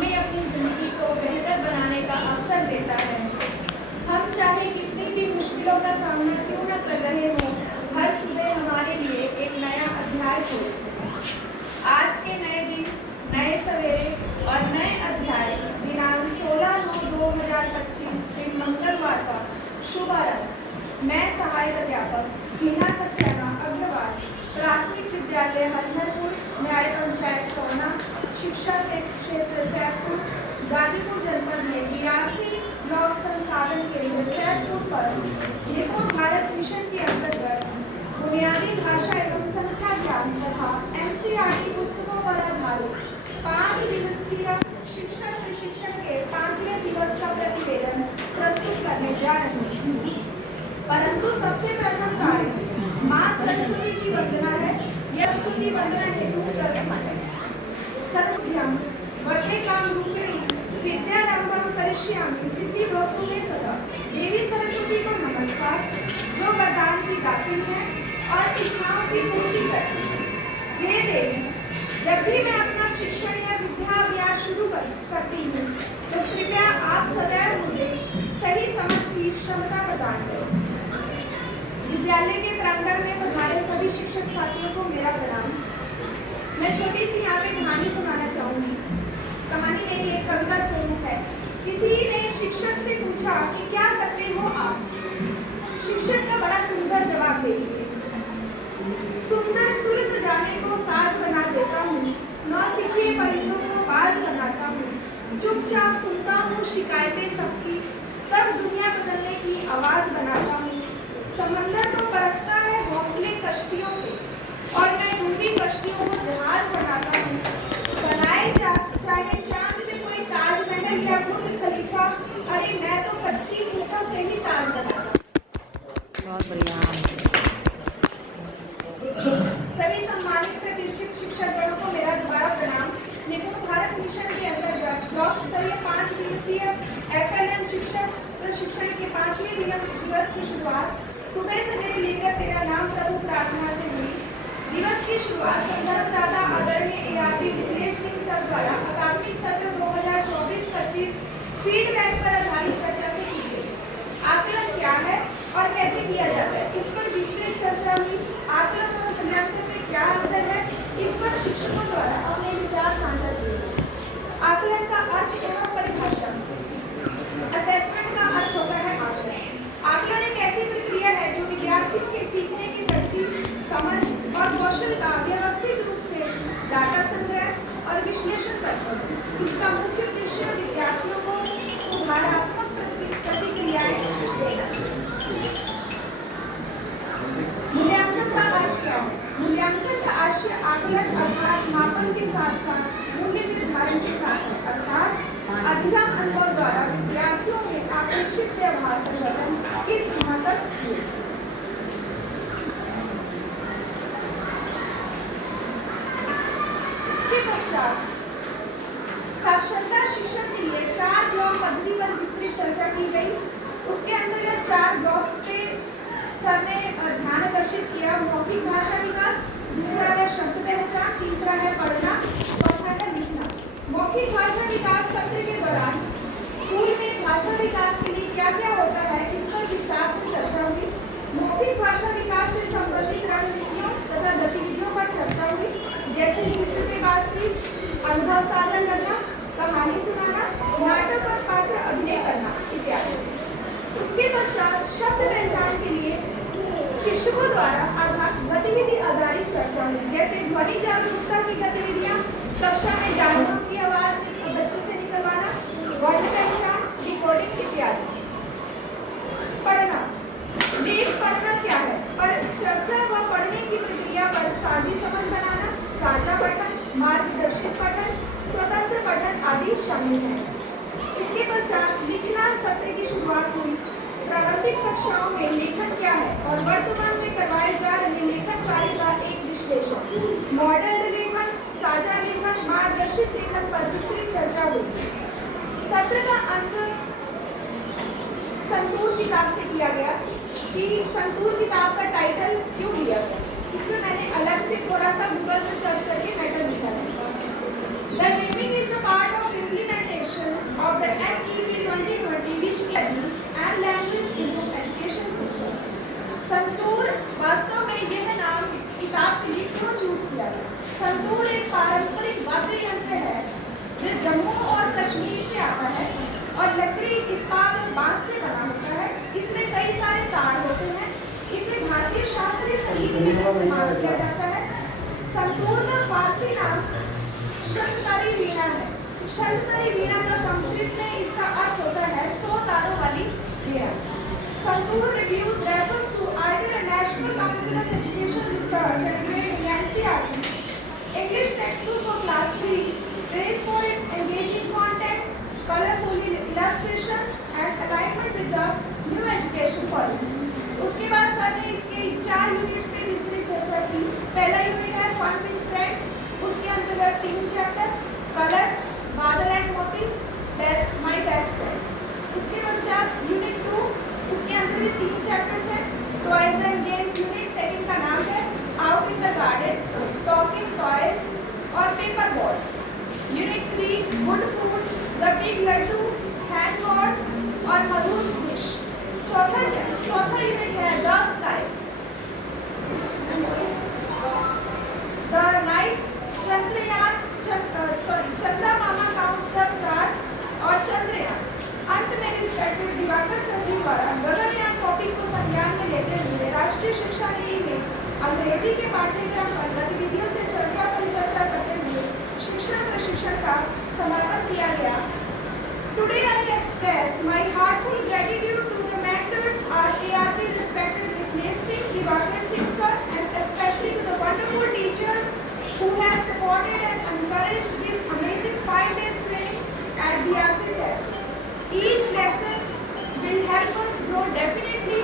हमें अपनी जिंदगी को बेहतर बनाने का अवसर देता है। हम चाहे कितनी भी मुश्किलों का सामना क्यों न कर रहे हों, हर सुबह हमारे लिए एक नया अध्याय हो। आज के नए दिन, नए सवेरे और नए अध्याय दिनांक 16/9/2025 दिन मंगलवार का शुभारंभ। मैं सहायक अध्यापक हीना सक्सेना अग्रवाल, प्राथमिक विद्यालय हरिहरपुर, न्याय पंचायत सोना, शिक्षा क्षेत्र सैदपुर, गाजीपुर जनपद में 82 ब्लॉक संसाधन केंद्र सैदपुर पर निपुण भारत मिशन के अंतर्गत बुनियादी भाषा एवं संख्या ज्ञान तथा एनसीईआरटी पुस्तकों पर आधारित 5 दिवसीय शिक्षण प्रशिक्षण के 5वें दिवस का प्रतिवेदन प्रस्तुत करने जा रहे हैं। परंतु सबसे प्रथम कार्य माँ सरस्वती की वंदना है। यह सरस्वती वंदना हेतु प्रस्तुत है। सरस्वतीं वरदे रूपिणी विद्यारंभं करिष्यामि सिद्धिर्भवतु मे सदा। देवी सरस्वती को नमस्कार, जो वरदान की दात्री है और इच्छाओं की पूर्ति करती है। हे देवी, जब भी मैं अपना शिक्षण या विद्याभ्यास शुरू करती हूँ तो कृपया आप सदैव मुझे सही समझ की क्षमता प्रदान करें। विद्यालय के प्रांगण में पधारे सभी शिक्षक साथियों को मेरा प्रणाम। मैं छोटी सी यहाँ पे कहानी सुनाना चाहूंगी। कहानी नहीं, एक कविता स्वरूप है। किसी ने शिक्षक से पूछा कि क्या करते हो आप? शिक्षक का बड़ा सुंदर जवाब देखिए। सुंदर सुर सजाने को साज बना देता हूँ, नौसिखिए परिंदों को बाज बनाता हूँ, चुपचाप सुनता हूँ शिकायतें सबकी, तब दुनिया बदलने की आवाज बनाता हूँ। समंदर तो परखता है हौसले कश्तियों के, और मैं डूबी कश्तियों को जहाज बनाता हूँ। बनाए चाहे चांद में कोई ताजमहल या बुर्ज खलीफा, अरे मैं तो कच्ची ईंटों से ही ताज बनाता हूँ। बहुत बढ़िया। सभी सम्मानित प्रतिष्ठित शिक्षकगणों को मेरा दोबारा प्रणाम। निपुण भारत मिशन के अंतर्गत ब्लॉक स्तरीय 5 दिवसीय FLN शिक्षक प्रशिक्षण के 5वें दिवस की शुरुआत सुबह सवेरे लेकर तेरा नाम प्रभु प्रार्थना से हुई। दिवस की शुरुआत संदर्भदाता आदरणीय ARP विघ्नेश सिंह सर द्वारा अकादमिक सत्र 2024-25 फीडबैक पर आधारित चर्चा से की गई। आकलन क्या है और कैसे किया जाता है, इस पर विस्तृत चर्चा हुई। आकलन और मूल्यांकन में क्या अंतर है, इस पर शिक्षकों द्वारा अपने विचार साझा किए गए। आकलन का अर्थ एवं परिभाषा। असेसमेंट का अर्थ होता है आकलन। आकलन एक ऐसी प्रक्रिया है जो विद्यार्थियों के सीखने की प्रगति, समझ और कौशल का व्यवस्थित रूप से डाटा संग्रह और विश्लेषण करता है। इसका मुख्य उद्देश्य विद्यार्थियों को सुधारात्मक प्रतिक्रियाएं देना। मूल्यांकन का अर्थ क्या है? मूल्यांकन का आशय आकलन अर्थात मापन के साथ साथ मूल्य निर्धारण के साथ है, अर्थात अध्ययन अनुभव द्वारा विद्यार्थियों में अपेक्षित व्यवहार परिवर्तन किस सीमा तक हुए। इसके पश्चात साक्षरता शिक्षण के लिए 4 ब्लॉक पद्धति पर विस्तृत चर्चा की गई। उसके अंतर्गत 4 ब्लॉक पे सर ने ध्यान आकर्षित किया। मौखिक भाषा विकास, दूसरा है शब्द पहचान, तीसरा है पढ़ना, चौथा है लिखना। मौखिक भाषा विकास सत्र के दौरान स्कूल में भाषा विकास के लिए क्या क्या होता है, इस पर विस्तार से चर्चा हुई। मौखिक भाषा विकास से संबंधित रणनीतियों तथा गतिविधियों पर चर्चा हुई, जैसे चित्र से बातचीत, अनुभव साझा करना, कहानी सुनाना, नाटक और पात्र अभिनय करना इत्यादि। उसके पश्चात शब्द पहचान के लिए शिक्षकों द्वारा गतिविधि आधारित चर्चा हुई, जैसे ध्वनि जागरूकता की गतिविधियां, कक्षा में जानवरों की आवाज बच्चों से निकलवाना, वर्ण पहचान, डिकोडिंग इत्यादि। पढ़ना, डेट पढ़ना क्या है, पर चर्चा व पढ़ने की प्रक्रिया पर साझी समझ बनाना, साझा पठन, मार्गदर्शित पठन, स्वतंत्र पठन आदि शामिल है। इसके पश्चात लिखना सत्र की शुरुआत हुई। प्रारंभिक कक्षाओं में लेखन क्या है और वर्तमान में करवाए जा रहे लेखन कार्य का एक विश्लेषण, मॉडल लेखन, साझा लेखन, मार्गदर्शित लेखन पर विस्तृत चर्चा हुई। सत्र का अंत संतूर किताब से किया गया कि संतूर किताब का टाइटल क्यों लिया गया। इसमें मैंने अलग से थोड़ा सा गूगल से सर्च करके मैटर लिखा है। The naming is the part of implementation शास्त्रीय संगीत में इस्तेमाल किया जाता है। संतूर का फारसी नाम शंतरी वीणा है। शंतरी वीणा का संस्कृत में इसका अर्थ होता है 100 तारों वाली वीणा। Santoor reviews refers to either a National Council of Education Research and Training (NCERT) English textbook for class 3, praised for its engaging content, colorful illustrations and alignment with the new education policy. उसके बाद sir ने इसके 4 units पे विस्तृत चर्चा की। पहला unit है फन विद फ्रेंड्स, उसके अंतर्गत 3 chapter colours, Badal and Moti, my best friends. उसके पश्चात यूनिट 2, उसके अंतर्गत 3 चैप्टर्स हैं। Toys and games unit second का नाम है out in the garden, talking toys और paper balls. Unit 3 good food, the big laddoo, hand god और मधुर विश। चौथा यूनिट है the sky, the night, Chandrayaan, Chandra Mama counts the stars और चंद्रयान। अंत में रिस्पेक्टिव दिवाकर सर जी द्वारा गगनयान टॉपिक को संज्ञान में लेते हुए राष्ट्रीय शिक्षा नीति में अंग्रेजी के पाठ्यक्रम पर गतिविधियों से चर्चा परिचर्चा करते हुए शिक्षण प्रशिक्षण का समापन किया गया। Today I express my heartful gratitude to the mentors, our ARP respected Niklesh Singh, Divakar Singh sir, and especially to the wonderful teachers who have supported and encouraged this amazing 5 days training at BRC sir. Each lesson will help us grow definitely.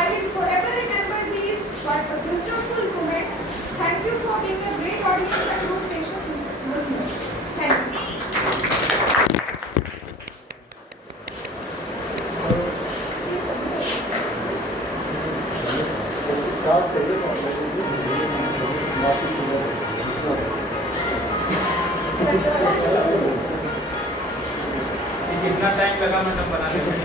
I will forever remember these but wisdomful moments. Thank you for being a great audience and good patient listeners. Thank you. कितना time लगा मतलब बनाने में?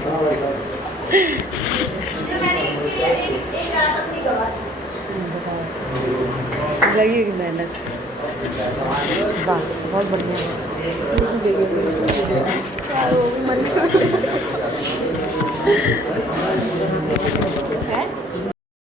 तो मैंने इसके लिए एक रात अपनी गवा दी। लगी होगी मेहनत। वाह बहुत बढ़िया है।